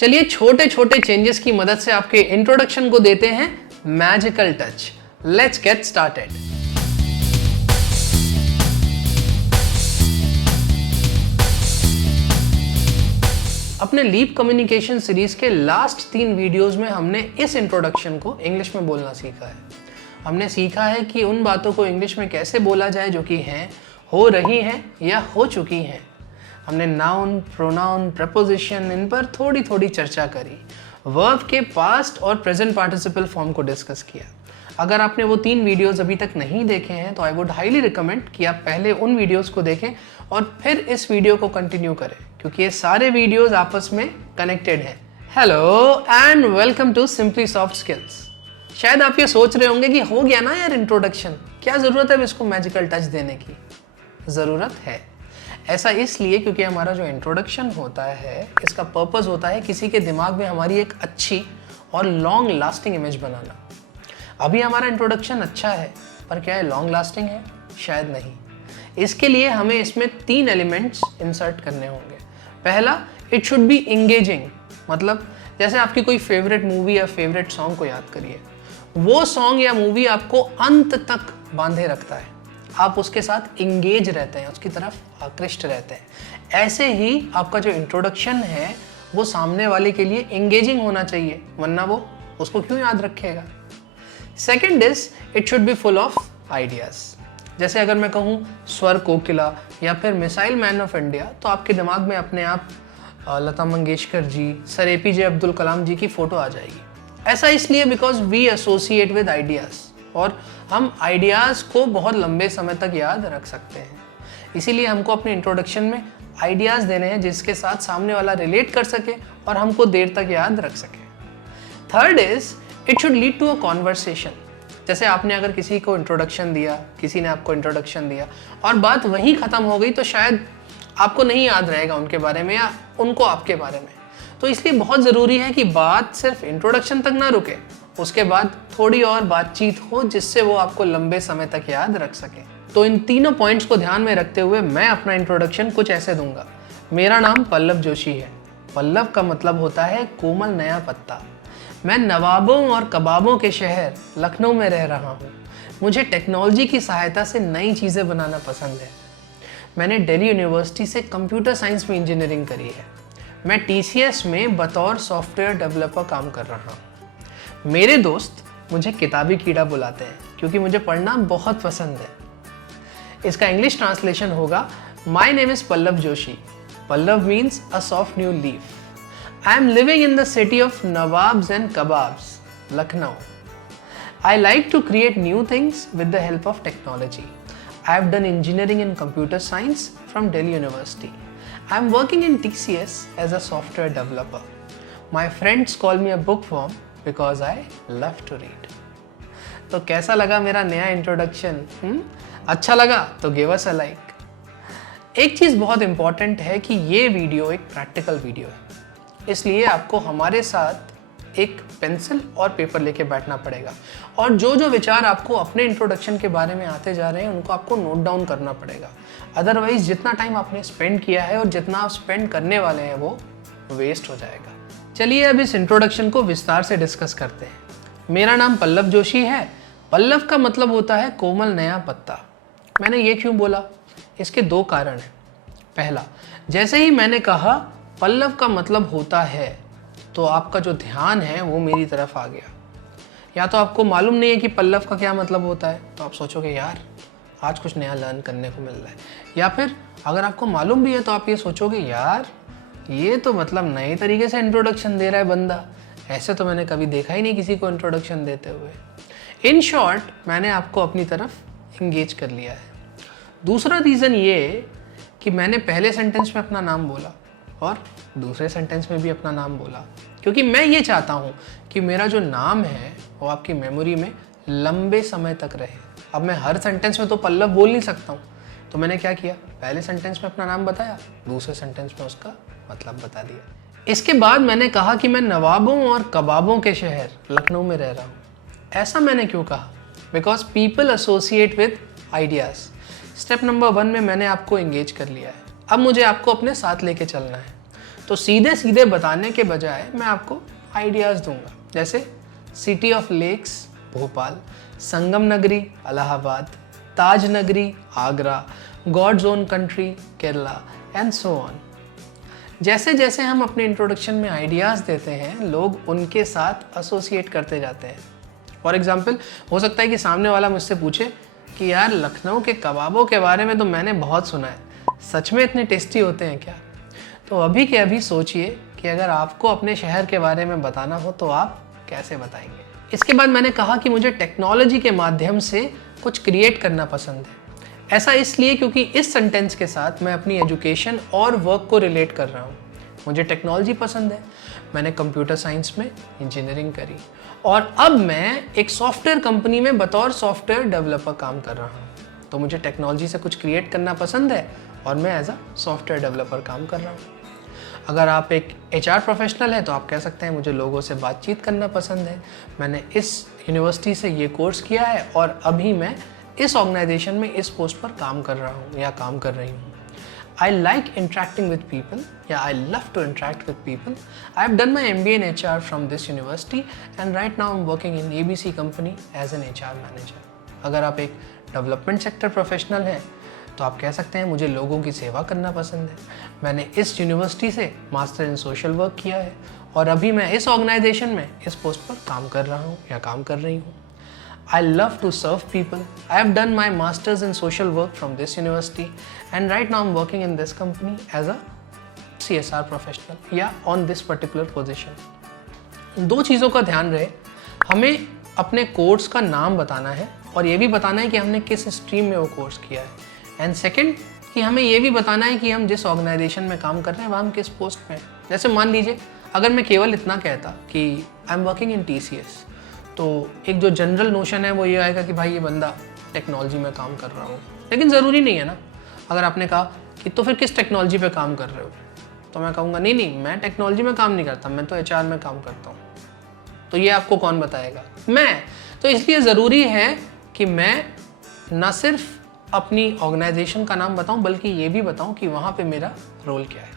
चलिए छोटे छोटे चेंजेस की मदद से आपके इंट्रोडक्शन को देते हैं magical touch. Let's get started. अपने लीप कम्युनिकेशन सीरीज के लास्ट 3 वीडियोस में हमने इस इंट्रोडक्शन को इंग्लिश में बोलना सीखा है। हमने सीखा है कि उन बातों को इंग्लिश में कैसे बोला जाए जो कि हैं, हो रही हैं या हो चुकी हैं। हमने नाउन, प्रोनाउन, प्रपोजिशन इन पर थोड़ी थोड़ी चर्चा करी। वर्ब के पास्ट और प्रेजेंट पार्टिसिपल फॉर्म को डिस्कस किया। अगर आपने वो 3 वीडियोस अभी तक नहीं देखे हैं तो आई वुड हाईली रिकमेंड कि आप पहले उन वीडियोस को देखें और फिर इस वीडियो को कंटिन्यू करें, क्योंकि ये सारे वीडियोस आपस में कनेक्टेड हैं। Hello and welcome to simply soft skills. शायद आप ये सोच रहे होंगे कि हो गया ना यार इंट्रोडक्शन, क्या ज़रूरत है इसको मैजिकल टच देने की? ज़रूरत है। ऐसा इसलिए क्योंकि हमारा जो इंट्रोडक्शन होता है इसका पर्पस होता है किसी के दिमाग में हमारी एक अच्छी और लॉन्ग लास्टिंग इमेज बनाना। अभी हमारा इंट्रोडक्शन अच्छा है, पर क्या है लॉन्ग लास्टिंग है? शायद नहीं। इसके लिए हमें इसमें 3 एलिमेंट्स इंसर्ट करने होंगे। पहला, इट शुड बी इंगेजिंग, मतलब जैसे आपकी कोई फेवरेट मूवी या फेवरेट सॉन्ग को याद करिए। वो सॉन्ग या मूवी आपको अंत तक बांधे रखता है, आप उसके साथ इंगेज रहते हैं, उसकी तरफ आकृष्ट रहते हैं। ऐसे ही आपका जो इंट्रोडक्शन है वो सामने वाले के लिए इंगेजिंग होना चाहिए, वरना वो उसको क्यों याद रखेगा। Second is it should be full of ideas. जैसे अगर मैं कहूँ स्वर कोकिला या फिर मिसाइल मैन ऑफ इंडिया, तो आपके दिमाग में अपने आप लता मंगेशकर जी, सर APJ अब्दुल कलाम जी की फोटो आ जाएगी। ऐसा इसलिए because we associate with ideas, और हम आइडियाज़ को बहुत लंबे समय तक याद रख सकते हैं। इसीलिए हमको अपने इंट्रोडक्शन में आइडियाज़ देने हैं जिसके साथ सामने वाला रिलेट कर सके और हमको देर तक याद रख सके। Third is it should lead to a conversation. जैसे आपने अगर किसी को इंट्रोडक्शन दिया, किसी ने आपको इंट्रोडक्शन दिया और बात वहीं ख़त्म हो गई, तो शायद आपको नहीं याद रहेगा उनके बारे में या उनको आपके बारे में। तो इसलिए बहुत ज़रूरी है कि बात सिर्फ इंट्रोडक्शन तक ना रुके, उसके बाद थोड़ी और बातचीत हो जिससे वो आपको लंबे समय तक याद रख सके। तो इन तीनों पॉइंट्स को ध्यान में रखते हुए मैं अपना इंट्रोडक्शन कुछ ऐसे दूंगा। मेरा नाम पल्लव जोशी है। पल्लव का मतलब होता है कोमल नया पत्ता। मैं नवाबों और कबाबों के शहर लखनऊ में रह रहा हूँ। मुझे टेक्नोलॉजी की सहायता से नई चीज़ें बनाना पसंद है। मैंने दिल्ली यूनिवर्सिटी से कंप्यूटर साइंस में इंजीनियरिंग करी है। मैं TCS में बतौर सॉफ्टवेयर डेवलपर काम कर रहा हूँ। मेरे दोस्त मुझे किताबी कीड़ा बुलाते हैं क्योंकि मुझे पढ़ना बहुत पसंद है। इसका इंग्लिश ट्रांसलेशन होगा my name is Pallav Joshi. Pallav means a soft new leaf. I am living in the city of nawabs and kebabs, Lucknow. I like to create new things with the help of technology. I have done engineering in computer science from Delhi University. I am working in TCS as a software developer. My friends call me a bookworm because I love to read. तो कैसा लगा मेरा नया introduction? अच्छा लगा तो give us a like. एक चीज़ बहुत इंपॉर्टेंट है कि ये वीडियो एक प्रैक्टिकल वीडियो है, इसलिए आपको हमारे साथ एक पेंसिल और पेपर लेके बैठना पड़ेगा और जो जो विचार आपको अपने इंट्रोडक्शन के बारे में आते जा रहे हैं उनको आपको नोट डाउन करना पड़ेगा। अदरवाइज जितना टाइम आपने स्पेंड किया है और जितना आप स्पेंड करने वाले हैं वो वेस्ट हो जाएगा। चलिए अब इस इंट्रोडक्शन को विस्तार से डिस्कस करते हैं। मेरा नाम पल्लव जोशी है। पल्लव का मतलब होता है कोमल नया पत्ता। मैंने ये क्यों बोला? इसके 2 कारण हैं। पहला, जैसे ही मैंने कहा पल्लव का मतलब होता है, तो आपका जो ध्यान है वो मेरी तरफ आ गया। या तो आपको मालूम नहीं है कि पल्लव का क्या मतलब होता है, तो आप सोचोगे यार आज कुछ नया लर्न करने को मिल रहा है। या फिर अगर आपको मालूम भी है तो आप ये सोचोगे यार ये तो मतलब नए तरीके से इंट्रोडक्शन दे रहा है बंदा, ऐसे तो मैंने कभी देखा ही नहीं किसी को इंट्रोडक्शन देते हुए। इन शॉर्ट, मैंने आपको अपनी तरफ इंगेज कर लिया है। दूसरा रीज़न ये कि मैंने पहले सेंटेंस में अपना नाम बोला और दूसरे सेंटेंस में भी अपना नाम बोला, क्योंकि मैं ये चाहता हूँ कि मेरा जो नाम है वो आपकी मेमोरी में लंबे समय तक रहे। अब मैं हर सेंटेंस में तो पल्लव बोल नहीं सकता हूँ, तो मैंने क्या किया, पहले सेंटेंस में अपना नाम बताया, दूसरे सेंटेंस में उसका मतलब बता दिया। इसके बाद मैंने कहा कि मैं नवाबों और कबाबों के शहर लखनऊ में रह रहा हूँ। ऐसा मैंने क्यों कहा? Because people associate with ideas. Step number 1 में मैंने आपको एंगेज कर लिया है। अब मुझे आपको अपने साथ लेके चलना है। तो सीधे सीधे बताने के बजाय मैं आपको आइडियाज़ दूंगा, जैसे सिटी ऑफ लेक्स भोपाल, संगम नगरी इलाहाबाद, ताज नगरी Agra, God's own country Kerala and so on. जैसे जैसे हम अपने इंट्रोडक्शन में आइडियाज़ देते हैं, लोग उनके साथ एसोसिएट करते जाते हैं। फॉर एग्जाम्पल, हो सकता है कि सामने वाला मुझसे पूछे कि यार लखनऊ के कबाबों के बारे में तो मैंने बहुत सुना है, सच में इतने टेस्टी होते हैं क्या? तो अभी के अभी सोचिए कि अगर आपको अपने शहर के बारे में बताना हो तो आप कैसे बताएंगे। इसके बाद मैंने कहा कि मुझे टेक्नोलॉजी के माध्यम से कुछ क्रिएट करना पसंद है। ऐसा इसलिए क्योंकि इस सेंटेंस के साथ मैं अपनी एजुकेशन और वर्क को रिलेट कर रहा हूँ। मुझे टेक्नोलॉजी पसंद है, मैंने कंप्यूटर साइंस में इंजीनियरिंग करी और अब मैं एक सॉफ्टवेयर कंपनी में बतौर सॉफ्टवेयर डेवलपर काम कर रहा हूँ। तो मुझे टेक्नोलॉजी से कुछ क्रिएट करना पसंद है और मैं एज अ सॉफ्टवेयर डेवलपर काम कर रहा हूँ। अगर आप एक HR प्रोफेशनल है तो आप कह सकते हैं मुझे लोगों से बातचीत करना पसंद है, मैंने इस यूनिवर्सिटी से ये कोर्स किया है और अभी मैं इस ऑर्गेनाइजेशन में इस पोस्ट पर काम कर रहा हूँ या काम कर रही हूँ। I like interacting with people. Yeah, I love to interact with people. I have done my MBA in HR from this university and right now I'm working in ABC company as an HR manager. अगर आप एक development sector professional हैं तो आप कह सकते हैं मुझे लोगों की सेवा करना पसंद है, मैंने इस यूनिवर्सिटी से मास्टर इन सोशल वर्क किया है और अभी मैं इस ऑर्गेनाइजेशन में इस पोस्ट पर काम कर रहा हूँ या काम कर रही हूँ। I love to serve people. I have done my masters in social work from this university and right now I'm working in this company as a CSR professional या on this particular position. दो चीज़ों का ध्यान रहे, हमें अपने course का नाम बताना है और ये भी बताना है कि हमने किस स्ट्रीम में वो कोर्स किया है, एंड सेकेंड कि हमें ये भी बताना है कि हम जिस ऑर्गेनाइजेशन में काम कर रहे हैं वहाँ हम किस पोस्ट में हैं। जैसे मान लीजिए अगर मैं केवल इतना कहता कि I am working in TCS, तो एक जो जनरल नोशन है वो ये आएगा कि भाई ये बंदा टेक्नोलॉजी में काम कर रहा हो, लेकिन ज़रूरी नहीं है ना। अगर आपने कहा कि तो फिर किस टेक्नोलॉजी पे काम कर रहे हो, तो मैं कहूँगा नहीं मैं टेक्नोलॉजी में काम नहीं करता, मैं तो HR में काम करता हूँ। तो ये आपको कौन बताएगा? मैं। तो इसलिए ज़रूरी है कि मैं न सिर्फ अपनी ऑर्गेनाइजेशन का नाम बताऊँ बल्कि ये भी बताऊँ कि वहाँ पर मेरा रोल क्या है।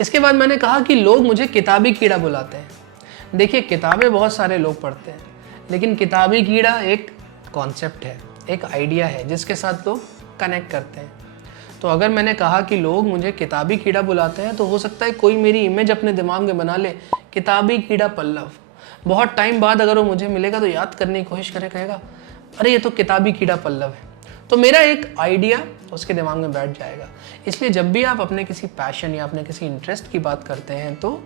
इसके बाद मैंने कहा कि लोग मुझे किताबी कीड़ा बुलाते हैं। देखिए, किताबें बहुत सारे लोग पढ़ते हैं, लेकिन किताबी कीड़ा एक कॉन्सेप्ट है, एक आइडिया है जिसके साथ लोग कनेक्ट करते हैं। तो अगर मैंने कहा कि लोग मुझे किताबी कीड़ा बुलाते हैं तो हो सकता है कोई मेरी इमेज अपने दिमाग में बना ले, किताबी कीड़ा पल्लव। बहुत टाइम बाद अगर वो मुझे मिलेगा तो याद करने की कोशिश कहेगा अरे ये तो किताबी कीड़ा पल्लव है। तो मेरा एक आइडिया उसके दिमाग में बैठ जाएगा। इसलिए जब भी आप अपने किसी पैशन या अपने किसी इंटरेस्ट की बात करते हैं तो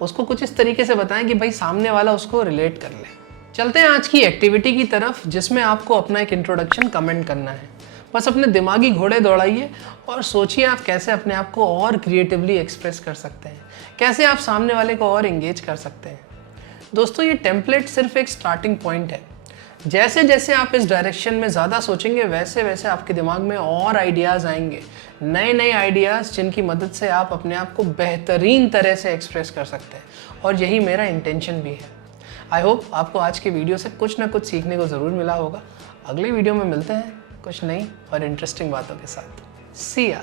उसको कुछ इस तरीके से बताएं कि भाई सामने वाला उसको रिलेट कर ले। चलते हैं आज की एक्टिविटी की तरफ, जिसमें आपको अपना एक इंट्रोडक्शन कमेंट करना है। बस अपने दिमागी घोड़े दौड़ाइए और सोचिए आप कैसे अपने आप को और क्रिएटिवली एक्सप्रेस कर सकते हैं, कैसे आप सामने वाले को और एंगेज कर सकते हैं। दोस्तों, ये टेम्पलेट सिर्फ एक स्टार्टिंग पॉइंट है। जैसे जैसे आप इस डायरेक्शन में ज़्यादा सोचेंगे वैसे वैसे आपके दिमाग में और आइडियाज़ आएंगे, नए नए आइडियाज़ जिनकी मदद से आप अपने आप को बेहतरीन तरह से एक्सप्रेस कर सकते हैं, और यही मेरा इंटेंशन भी है। आई होप आपको आज के वीडियो से कुछ ना कुछ सीखने को ज़रूर मिला होगा। अगले वीडियो में मिलते हैं कुछ नई और इंटरेस्टिंग बातों के साथ। सी या।